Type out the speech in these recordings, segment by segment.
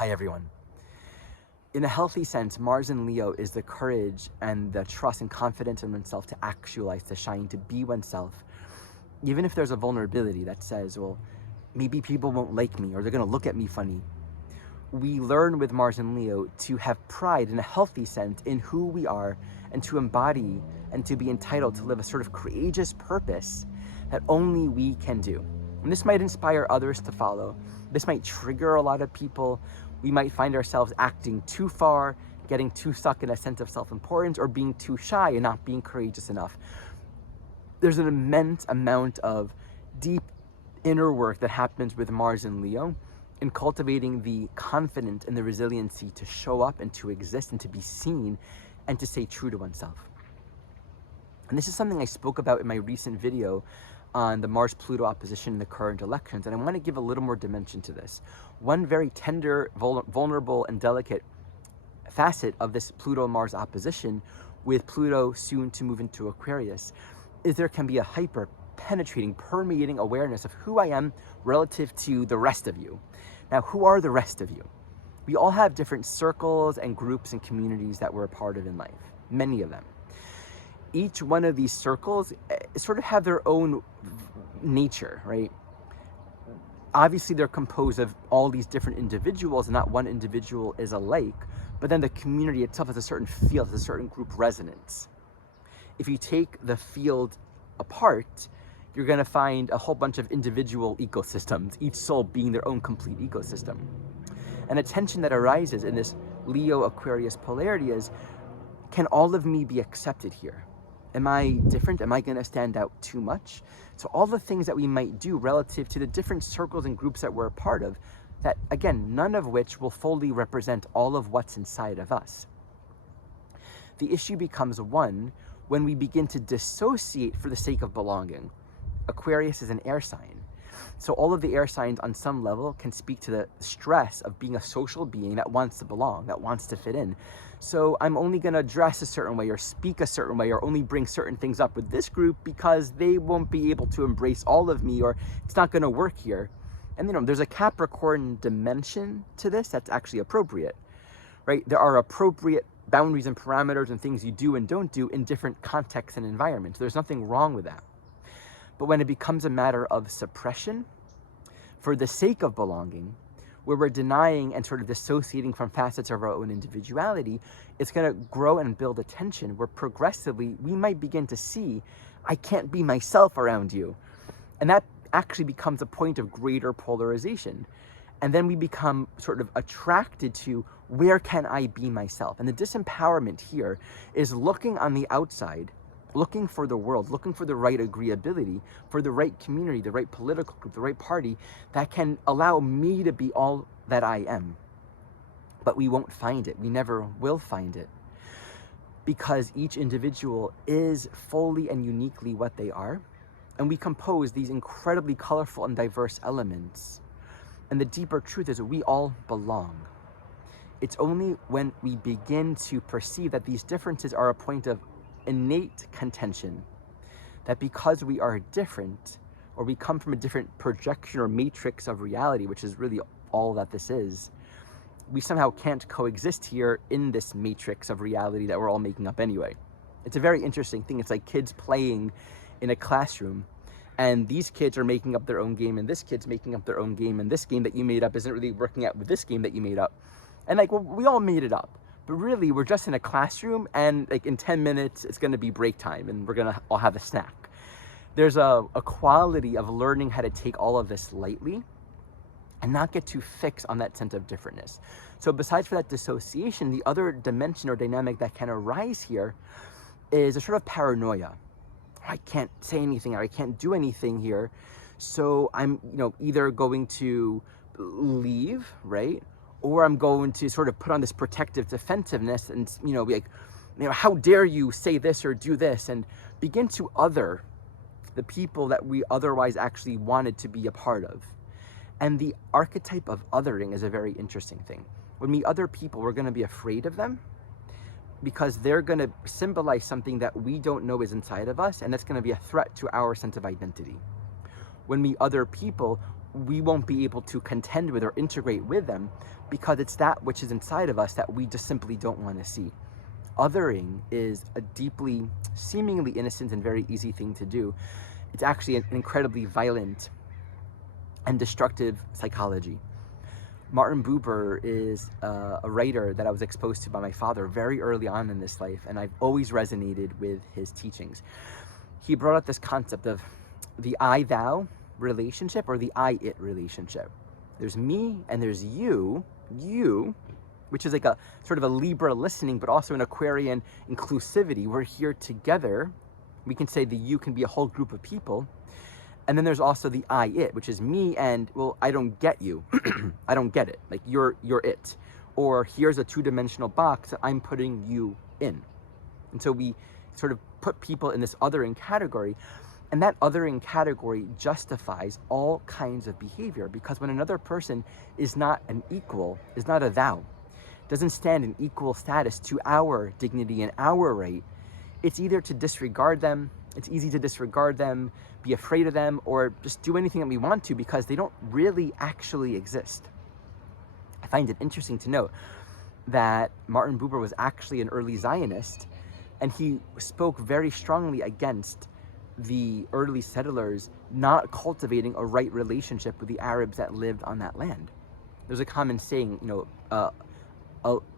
Hi everyone. In a healthy sense, Mars in Leo is the courage and the trust and confidence in oneself to actualize, to shine, to be oneself. Even if there's a vulnerability that says, well, maybe people won't like me or they're gonna look at me funny. We learn with Mars in Leo to have pride in a healthy sense in who we are and to embody and to be entitled to live a sort of courageous purpose that only we can do. And this might inspire others to follow. This might trigger a lot of people. We might find ourselves acting too far, getting too stuck in a sense of self-importance, or being too shy and not being courageous enough. There's an immense amount of deep inner work that happens with Mars in Leo in cultivating the confidence and the resiliency to show up and to exist and to be seen and to stay true to oneself. And this is something I spoke about in my recent video on the Mars-Pluto opposition in the current elections, and I want to give a little more dimension to this. One very tender, vulnerable, and delicate facet of this Pluto-Mars opposition, with Pluto soon to move into Aquarius, is there can be a hyper penetrating, permeating awareness of who I am relative to the rest of you. Now, who are the rest of you? We all have different circles and groups and communities that we're a part of in life, many of them. Each one of these circles sort of have their own nature, right? Obviously, they're composed of all these different individuals, and not one individual is alike, but then the community itself has a certain field, has a certain group resonance. If you take the field apart, you're going to find a whole bunch of individual ecosystems, each soul being their own complete ecosystem. And a tension that arises in this Leo-Aquarius polarity is, can all of me be accepted here? Am I different? Am I going to stand out too much? So all the things that we might do relative to the different circles and groups that we're a part of, that again, none of which will fully represent all of what's inside of us. The issue becomes one when we begin to dissociate for the sake of belonging. Aquarius is an air sign. So all of the air signs on some level can speak to the stress of being a social being that wants to belong, that wants to fit in. So I'm only going to dress a certain way or speak a certain way or only bring certain things up with this group because they won't be able to embrace all of me, or it's not going to work here. And there's a Capricorn dimension to this that's actually appropriate, right? There are appropriate boundaries and parameters and things you do and don't do in different contexts and environments. There's nothing wrong with that. But when it becomes a matter of suppression for the sake of belonging, where we're denying and sort of dissociating from facets of our own individuality, it's going to grow and build a tension where progressively we might begin to see, I can't be myself around you. And that actually becomes a point of greater polarization. And then we become sort of attracted to, where can I be myself? And the disempowerment here is looking on the outside, looking for the world, looking for the right agreeability, for the right community, the right political group, the right party that can allow me to be all that I am. But we won't find it. We never will find it. Because each individual is fully and uniquely what they are. And we compose these incredibly colorful and diverse elements. And the deeper truth is that we all belong. It's only when we begin to perceive that these differences are a point of innate contention, that because we are different, or we come from a different projection or matrix of reality, which is really all that this is, we somehow can't coexist here in this matrix of reality that we're all making up anyway. It's a very interesting thing. It's like kids playing in a classroom, and these kids are making up their own game, and this kid's making up their own game, and this game that you made up isn't really working out with this game that you made up. And like, well, we all made it up. But really, we're just in a classroom, and like in 10 minutes, it's going to be break time, and we're going to all have a snack. There's a quality of learning how to take all of this lightly and not get too fixed on that sense of differentness. So besides for that dissociation, the other dimension or dynamic that can arise here is a sort of paranoia. I can't say anything, or I can't do anything here. So I'm, either going to leave, right? Or I'm going to sort of put on this protective defensiveness and, be like, how dare you say this or do this, and begin to other the people that we otherwise actually wanted to be a part of. And the archetype of othering is a very interesting thing. When we other people, we're going to be afraid of them because they're going to symbolize something that we don't know is inside of us, and that's going to be a threat to our sense of identity. When we other people, we won't be able to contend with or integrate with them, because it's that which is inside of us that we just simply don't want to see. Othering is a deeply, seemingly innocent and very easy thing to do. It's actually an incredibly violent and destructive psychology. Martin Buber is a writer that I was exposed to by my father very early on in this life, and I've always resonated with his teachings. He brought up this concept of the I-thou relationship, or the I-it relationship. There's me and there's you, which is like a sort of a Libra listening, but also an Aquarian inclusivity. We're here together. We can say the you can be a whole group of people. And then there's also the I-it, which is me and, well, I don't get you. I don't get it. Like, you're it. Or here's a two-dimensional box that I'm putting you in. And so we sort of put people in this othering category. And that othering category justifies all kinds of behavior, because when another person is not an equal, is not a thou, doesn't stand in equal status to our dignity and our right, it's either to disregard them, it's easy to disregard them, be afraid of them, or just do anything that we want to, because they don't really actually exist. I find it interesting to note that Martin Buber was actually an early Zionist, and he spoke very strongly against the early settlers not cultivating a right relationship with the Arabs that lived on that land. There's a common saying, a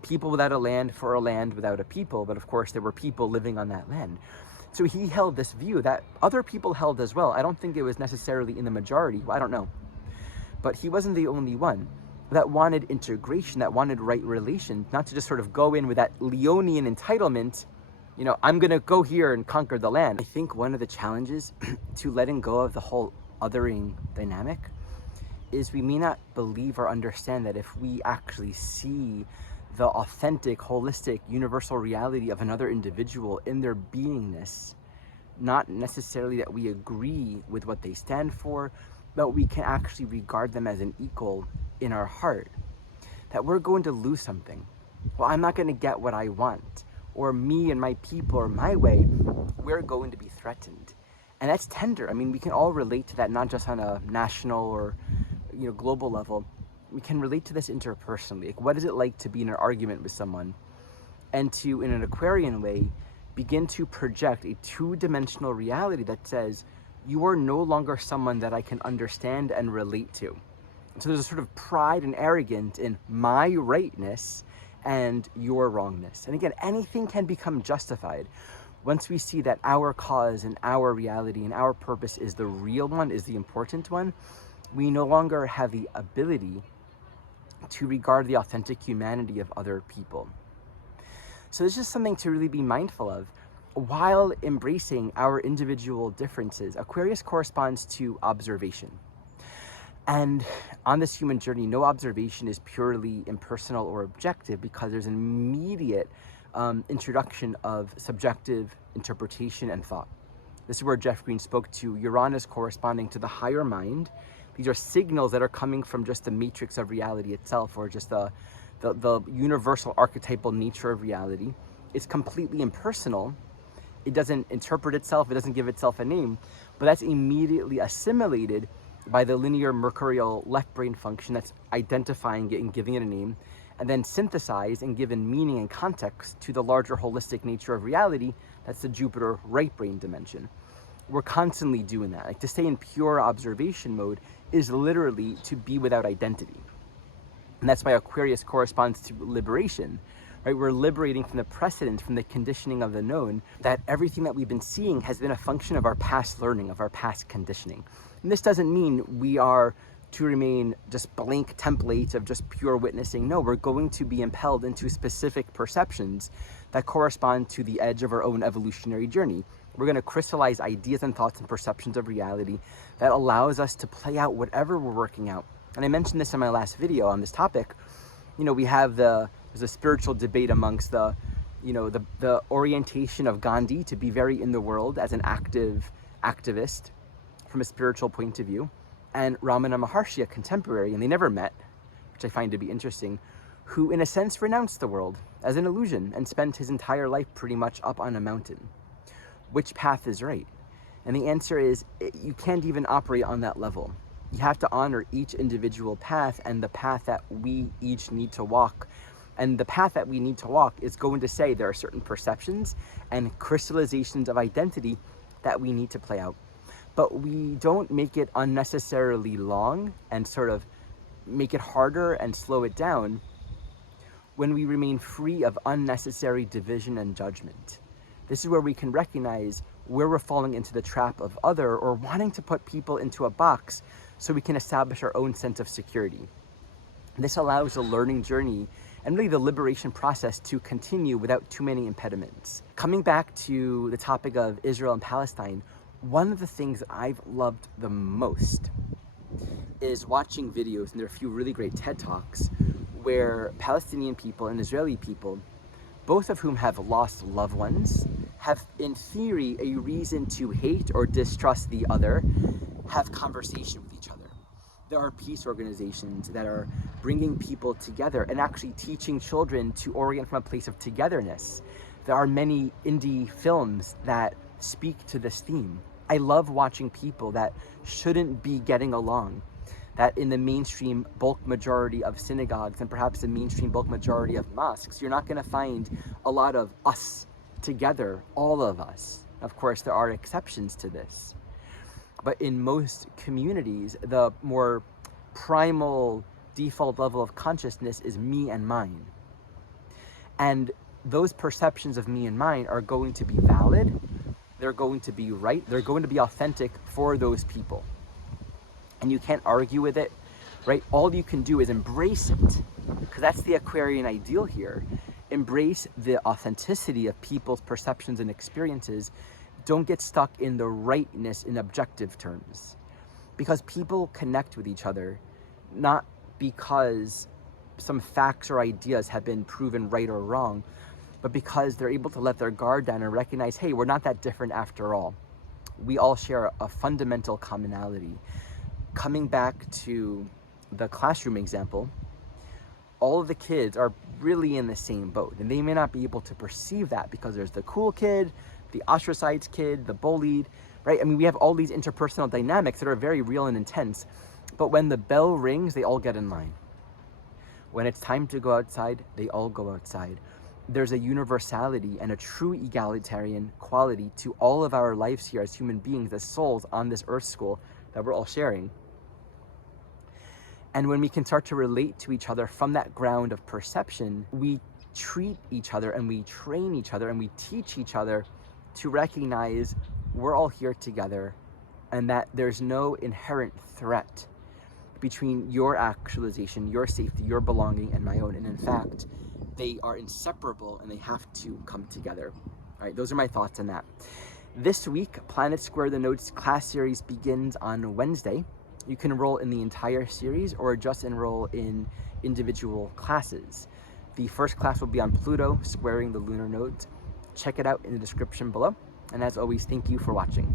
people without a land for a land without a people, but of course there were people living on that land. So he held this view that other people held as well. I don't think it was necessarily in the majority, well, I don't know. But he wasn't the only one that wanted integration, that wanted right relations, not to just sort of go in with that Leonian entitlement, I'm gonna go here and conquer the land. I think one of the challenges to letting go of the whole othering dynamic is we may not believe or understand that if we actually see the authentic, holistic, universal reality of another individual in their beingness, not necessarily that we agree with what they stand for, but we can actually regard them as an equal in our heart, that we're going to lose something. Well, I'm not going to get what I want, or me and my people or my way, we're going to be threatened. And that's tender. I mean, we can all relate to that, not just on a national or global level. We can relate to this interpersonally. Like, what is it like to be in an argument with someone and to, in an Aquarian way, begin to project a two-dimensional reality that says, you are no longer someone that I can understand and relate to. So there's a sort of pride and arrogance in my rightness and your wrongness. And again, anything can become justified once we see that our cause and our reality and our purpose is the real one, is the important one. We no longer have the ability to regard the authentic humanity of other people. So it's just something to really be mindful of. While embracing our individual differences, Aquarius corresponds to observation. And on this human journey, no observation is purely impersonal or objective, because there's an immediate introduction of subjective interpretation and thought. This is where Jeff Green spoke to Uranus corresponding to the higher mind. These are signals that are coming from just the matrix of reality itself, or just the universal archetypal nature of reality. It's completely impersonal. It doesn't interpret itself. It doesn't give itself a name, but that's immediately assimilated by the linear mercurial left brain function that's identifying it and giving it a name, and then synthesized and given meaning and context to the larger holistic nature of reality. That's the Jupiter right brain dimension. We're constantly doing that. Like, to stay in pure observation mode is literally to be without identity. And that's why Aquarius corresponds to liberation, right? We're liberating from the precedent, from the conditioning of the known, that everything that we've been seeing has been a function of our past learning, of our past conditioning. And this doesn't mean we are to remain just blank templates of just pure witnessing. No, we're going to be impelled into specific perceptions that correspond to the edge of our own evolutionary journey. We're going to crystallize ideas and thoughts and perceptions of reality that allows us to play out whatever we're working out. And I mentioned this in my last video on this topic. We have there's a spiritual debate amongst the orientation of Gandhi to be very in the world as an activist from a spiritual point of view, and Ramana Maharshi, a contemporary, and they never met, which I find to be interesting, who in a sense renounced the world as an illusion and spent his entire life pretty much up on a mountain. Which path is right? And the answer is, you can't even operate on that level. You have to honor each individual path and the path that we each need to walk. And the path that we need to walk is going to say there are certain perceptions and crystallizations of identity that we need to play out. But we don't make it unnecessarily long and sort of make it harder and slow it down when we remain free of unnecessary division and judgment. This is where we can recognize where we're falling into the trap of other or wanting to put people into a box so we can establish our own sense of security. This allows the learning journey and really the liberation process to continue without too many impediments. Coming back to the topic of Israel and Palestine, one of the things that I've loved the most is watching videos, and there are a few really great TED Talks, where Palestinian people and Israeli people, both of whom have lost loved ones, have in theory a reason to hate or distrust the other, have conversation with each other. There are peace organizations that are bringing people together and actually teaching children to orient from a place of togetherness. There are many indie films that speak to this theme. I love watching people that shouldn't be getting along, that in the mainstream bulk majority of synagogues and perhaps the mainstream bulk majority of mosques, you're not going to find a lot of us together, all of us. Of course, there are exceptions to this. But in most communities, the more primal default level of consciousness is me and mine. And those perceptions of me and mine are going to be valid, they're going to be right, they're going to be authentic for those people. And you can't argue with it, right? All you can do is embrace it, because that's the Aquarian ideal here. Embrace the authenticity of people's perceptions and experiences. Don't get stuck in the rightness in objective terms, because people connect with each other not because some facts or ideas have been proven right or wrong, but because they're able to let their guard down and recognize, hey, we're not that different after all. We all share a fundamental commonality. Coming back to the classroom example, all of the kids are really in the same boat, and they may not be able to perceive that because there's the cool kid, the ostracized kid, the bullied, right? I mean, we have all these interpersonal dynamics that are very real and intense, but when the bell rings, they all get in line. When it's time to go outside, they all go outside. There's a universality and a true egalitarian quality to all of our lives here as human beings, as souls on this earth school that we're all sharing. And when we can start to relate to each other from that ground of perception, we treat each other and we train each other and we teach each other to recognize we're all here together and that there's no inherent threat between your actualization, your safety, your belonging, and my own. And in fact, they are inseparable and they have to come together. All right, those are my thoughts on that. This week, Pluto Square the Nodes class series begins on Wednesday. You can enroll in the entire series or just enroll in individual classes. The first class will be on Pluto squaring the lunar nodes. Check it out in the description below. And as always, thank you for watching.